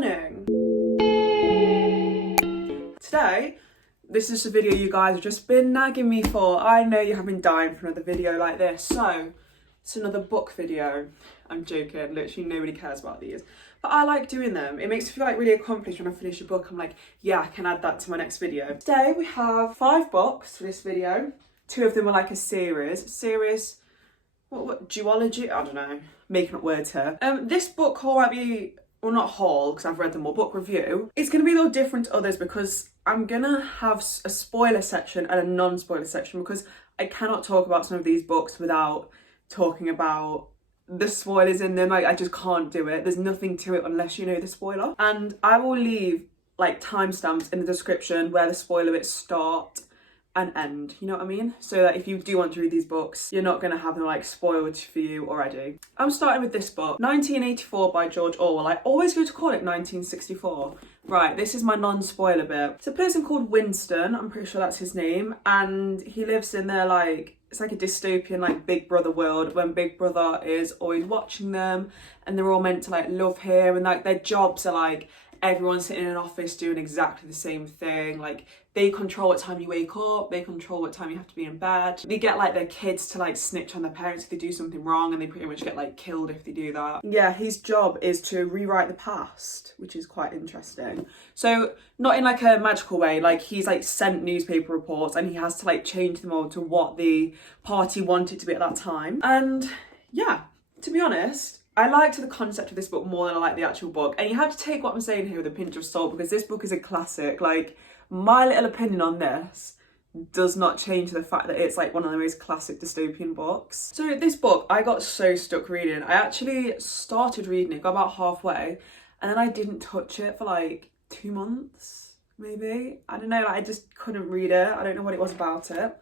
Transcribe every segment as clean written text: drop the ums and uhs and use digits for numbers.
morning. Today, this is a video you guys have just been nagging me for. I know you have been dying for another video like this, so it's another book video. I'm joking, literally nobody cares about these. But I like doing them. It makes me feel like really accomplished when I finish a book. I'm like, yeah, I can add that to my next video. Today we have 5 books for this video. 2 of them are like a series. What duology? I don't know. Making up words here. This book haul might be, well, not haul because I've read them all, book review. It's going to be a little different to others because I'm going to have a spoiler section and a non-spoiler section because I cannot talk about some of these books without talking about the spoilers in them. Like, I just can't do it. There's nothing to it unless you know the spoiler. And I will leave like timestamps in the description where the spoiler bits start and end, you know what I mean? So that if you do want to read these books, you're not going to have them like spoiled for you already. I'm starting with this book, 1984 by George Orwell. I always go to call it 1964. Right, this is my non-spoiler bit. It's a person called Winston, I'm pretty sure that's his name, and he lives in their like, it's like a dystopian like Big Brother world when Big Brother is always watching them and they're all meant to like love him, and like their jobs are like everyone's sitting in an office doing exactly the same thing. Like, they control what time you wake up, they control what time you have to be in bed. They get like their kids to like snitch on their parents if they do something wrong, and they pretty much get like killed if they do that. Yeah, his job is to rewrite the past, which is quite interesting. So not in like a magical way, like he's like sent newspaper reports and he has to like change them all to what the party wanted to be at that time. And yeah, to be honest, I liked the concept of this book more than I like the actual book. And you have to take what I'm saying here with a pinch of salt because this book is a classic. Like, my little opinion on this does not change the fact that it's like one of the most classic dystopian books. So this book, I got so stuck reading. I actually started reading it, got about halfway, and then I didn't touch it for like 2 months, maybe. I don't know, like I just couldn't read it. I don't know what it was about it.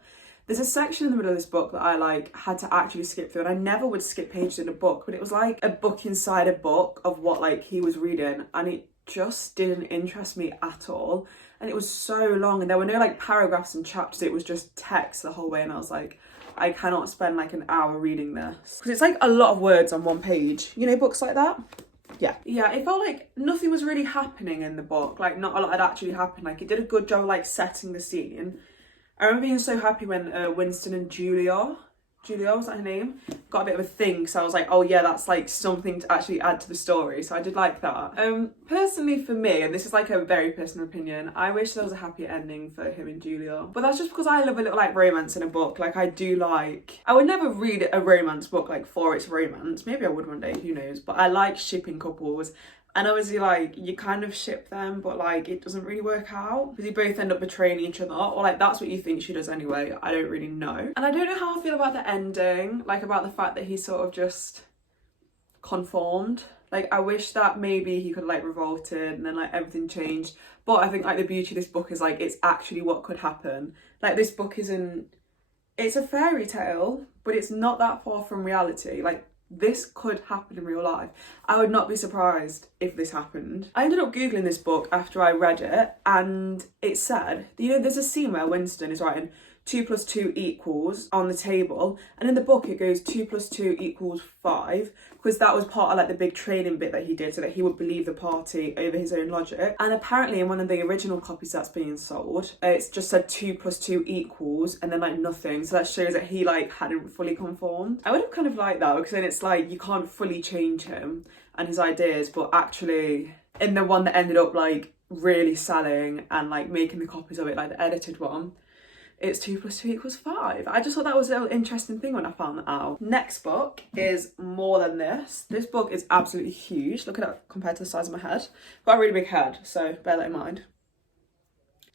There's a section in the middle of this book that I like had to actually skip through, and I never would skip pages in a book, but it was like a book inside a book of what like he was reading, and it just didn't interest me at all. And it was so long, and there were no like paragraphs and chapters, it was just text the whole way, and I was like, I cannot spend like an hour reading this. Because it's like a lot of words on one page. You know, books like that? Yeah, it felt like nothing was really happening in the book. Like, not a lot had actually happened. Like, it did a good job of like setting the scene. I remember being so happy when Winston and Julia, was that her name? Got a bit of a thing, so I was like, oh yeah, that's like something to actually add to the story, so I did like that. Personally for me, and this is like a very personal opinion, I wish there was a happy ending for him and Julia. But that's just because I love a little like romance in a book. Like, I do like, I would never read a romance book like for its romance. Maybe I would one day, who knows? But I like shipping couples. And obviously, like, you kind of ship them, but like it doesn't really work out because you both end up betraying each other, or like that's what you think she does anyway. I don't really know. And I don't know how I feel about the ending, like about the fact that he sort of just conformed. Like, I wish that maybe he could like revolted and then like everything changed. But I think like the beauty of this book is like it's actually what could happen. Like, this book isn't, it's a fairy tale, but it's not that far from reality. Like, this could happen in real life. I would not be surprised if this happened. I ended up Googling this book after I read it, and it said, you know, there's a scene where Winston is writing 2 + 2 equals on the table, and in the book it goes 2 + 2 = 5, because that was part of like the big training bit that he did so that he would believe the party over his own logic. And apparently in one of the original copies that's being sold, it's just said 2 + 2 equals and then like nothing, so that shows that he like hadn't fully conformed. I would have kind of liked that, because then it's like you can't fully change him and his ideas, but actually in the one that ended up like really selling and like making the copies of it, like the edited one, it's 2 + 2 = 5. I just thought that was a little interesting thing when I found that out. Next book is More Than This. This book is absolutely huge. Look at that compared to the size of my head. I've got a really big head, so bear that in mind.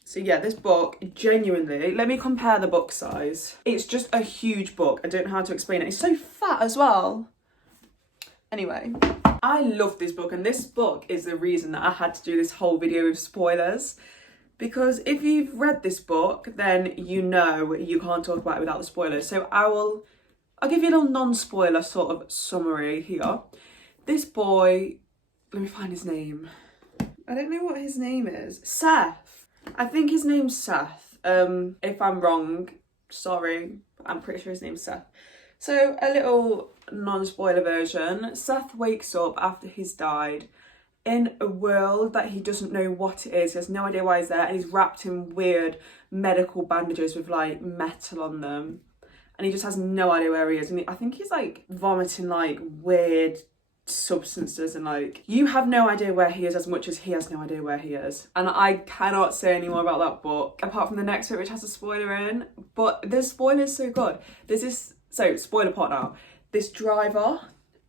So yeah, this book, genuinely, let me compare the book size. It's just a huge book. I don't know how to explain it. It's so fat as well. Anyway, I love this book, and this book is the reason that I had to do this whole video with spoilers. Because if you've read this book, then you know you can't talk about it without the spoilers. So I'll give you a little non-spoiler sort of summary here. This boy, let me find his name. I don't know what his name is. Seth. I think his name's Seth. If I'm wrong, sorry. I'm pretty sure his name's Seth. So a little non-spoiler version. Seth wakes up after he's died in a world that he doesn't know what it is. He has no idea why he's there, and he's wrapped in weird medical bandages with like metal on them, and he just has no idea where he is. And I think he's like vomiting like weird substances, and like you have no idea where he is as much as he has no idea where he is. And I cannot say any more about that book apart from the next bit, which has a spoiler in, but the spoiler's so good. There's this, so spoiler part now, this driver,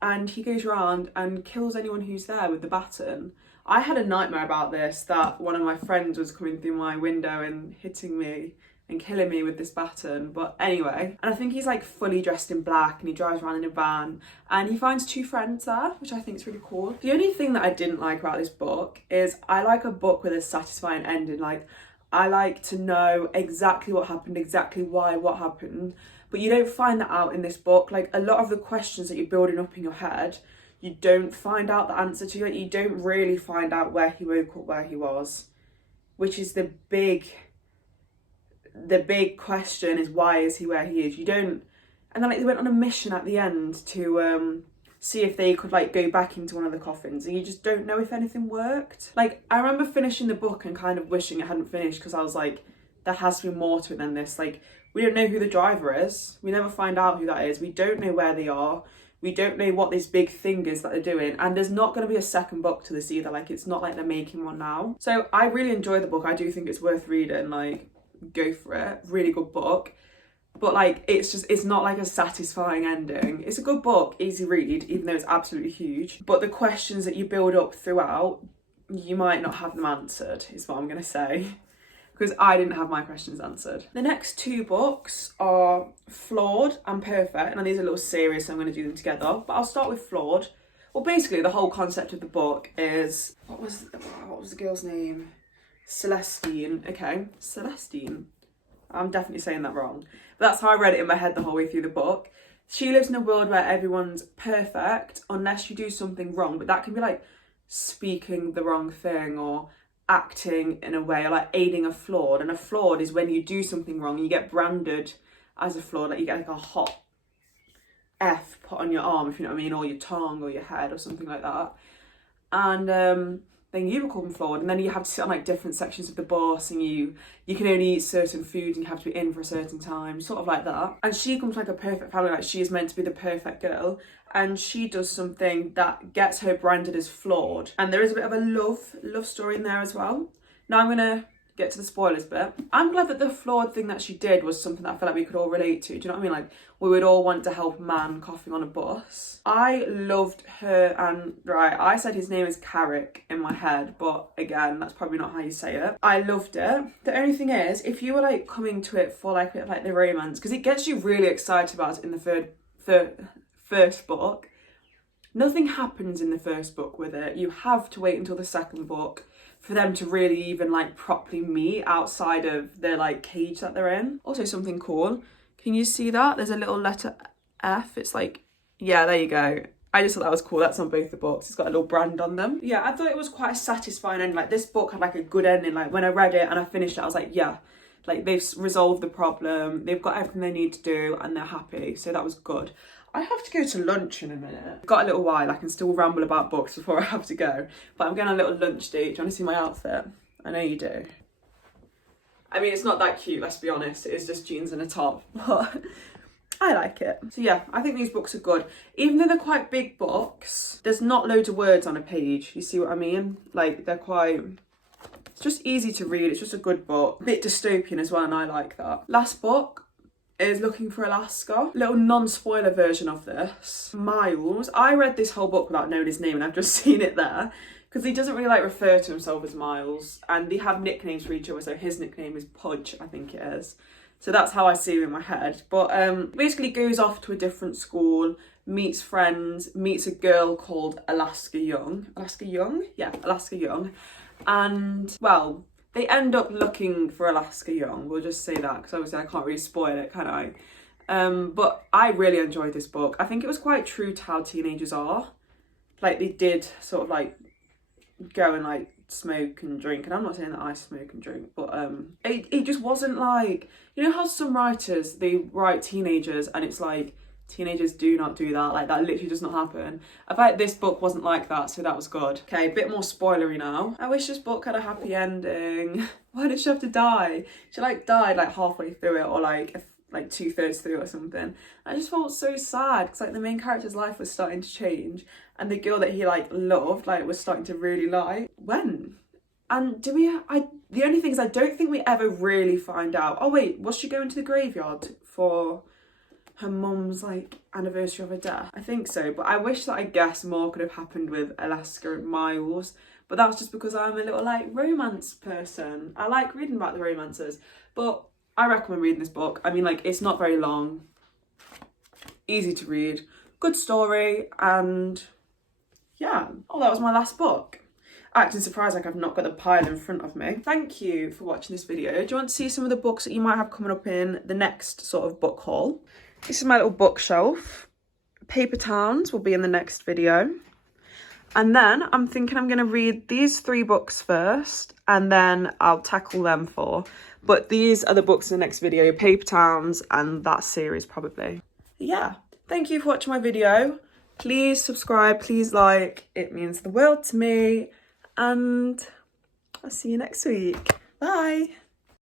and he goes around and kills anyone who's there with the baton. I had a nightmare about this, that one of my friends was coming through my window and hitting me and killing me with this baton. But anyway, and I think he's like fully dressed in black, and he drives around in a van, and he finds two friends there, which I think is really cool. The only thing that I didn't like about this book is I like a book with a satisfying ending. Like, I like to know exactly what happened, exactly why, what happened, but you don't find that out in this book. Like, a lot of the questions that you're building up in your head, you don't find out the answer to. Like, you don't really find out where he woke up, where he was, which is the big question, is why is he where he is? You don't. And then like they went on a mission at the end to see if they could like go back into one of the coffins, and you just don't know if anything worked. Like, I remember finishing the book and kind of wishing it hadn't finished, because I was like, there has to be more to it than this. Like, we don't know who the driver is, we never find out who that is, we don't know where they are, we don't know what this big thing is that they're doing, and there's not going to be a second book to this either. Like, it's not like they're making one now. So I really enjoy the book. I do think it's worth reading. Like, go for it, really good book. But like, it's not like a satisfying ending. It's a good book, easy read, even though it's absolutely huge, but the questions that you build up throughout, you might not have them answered, is what I'm gonna say, because I didn't have my questions answered. The next two books are Flawed and Perfect, and these are a little series, so I'm going to do them together, but I'll start with Flawed. Well, basically the whole concept of the book is, what was the girl's name? Celestine. Okay, Celestine. I'm definitely saying that wrong, but that's how I read it in my head the whole way through the book. She lives in a world where everyone's perfect unless you do something wrong, but that can be like speaking the wrong thing, or acting in a way, or like aiding a flawed. And a flawed is when you do something wrong, you get branded as a flawed, like you get like a hot F put on your arm, if you know what I mean, or your tongue or your head or something like that. And then you become flawed, and then you have to sit on like different sections of the bus, and you can only eat certain foods, and you have to be in for a certain time, sort of like that. And she comes like a perfect family, like she is meant to be the perfect girl, and she does something that gets her branded as flawed. And there is a bit of a love story in there as well. Now I'm gonna get to the spoilers bit. I'm glad that the flawed thing that she did was something that I feel like we could all relate to. Do you know what I mean? Like, we would all want to help a man coughing on a bus. I loved her, and right, I said his name is Carrick in my head, but again, that's probably not how you say it. I loved it. The only thing is, if you were like coming to it for like a bit of like the romance, because it gets you really excited about it in the first book, nothing happens in the first book with it. You have to wait until the second book for them to really even like properly meet outside of their like cage that they're in. Also, something cool, can you see that? There's a little letter F. It's like, yeah, there you go. I just thought that was cool. That's on both the books. It's got a little brand on them. Yeah, I thought it was quite a satisfying ending. Like, this book had like a good ending. Like, when I read it and I finished it, I was like, yeah, like they've resolved the problem, they've got everything they need to do, and they're happy. So that was good. I have to go to lunch in a minute. Got a little while, I can still ramble about books before I have to go. But I'm going on a little lunch date. Do you want to see my outfit? I know you do. I mean, it's not that cute, let's be honest. It is just jeans and a top, but I like it. So yeah, I think these books are good. Even though they're quite big books, there's not loads of words on a page. You see what I mean? Like, they're quite... It's just easy to read. It's just a good book. A bit dystopian as well, and I like that. Last book is Looking for Alaska. Little non-spoiler version of this. Miles. I read this whole book without knowing his name, and I've just seen it there, because he doesn't really like refer to himself as Miles, and they have nicknames for each other. So his nickname is Pudge, I think it is. So that's how I see him in my head. But basically goes off to a different school, meets friends, meets a girl called Alaska Young. Alaska Young? Yeah, Alaska Young. And, well, they end up looking for Alaska Young. We'll just say that, because obviously I can't really spoil it, can I? But I really enjoyed this book. I think it was quite true to how teenagers are. Like, they did sort of like go and like smoke and drink. And I'm not saying that I smoke and drink, but it just wasn't like, you know how some writers, they write teenagers and it's like Teenagers do not do that. Like, that literally does not happen. I feel like this book wasn't like that, so that was good. Okay, a bit more spoilery now. I wish this book had a happy ending. Why did she have to die? She like died like halfway through it, or like 2/3 through or something. I just felt so sad because like the main character's life was starting to change, and the girl that he like loved like was starting to really like. When? And the only thing is I don't think we ever really find out. Oh wait, was she going to the graveyard for her mum's like anniversary of her death? I think so, but I wish that I guess more could have happened with Alaska and Miles, but that's just because I'm a little like romance person. I like reading about the romances, but I recommend reading this book. I mean, like, it's not very long, easy to read, good story, and yeah. Oh, that was my last book. Acting surprised like I've not got the pile in front of me. Thank you for watching this video. Do you want to see some of the books that you might have coming up in the next sort of book haul? This is my little bookshelf. Paper Towns will be in the next video. And then I'm thinking I'm going to read these 3 books first, and then I'll tackle them 4. But these are the books in the next video, Paper Towns and that series probably. Yeah, thank you for watching my video. Please subscribe, please like, it means the world to me. And I'll see you next week. Bye.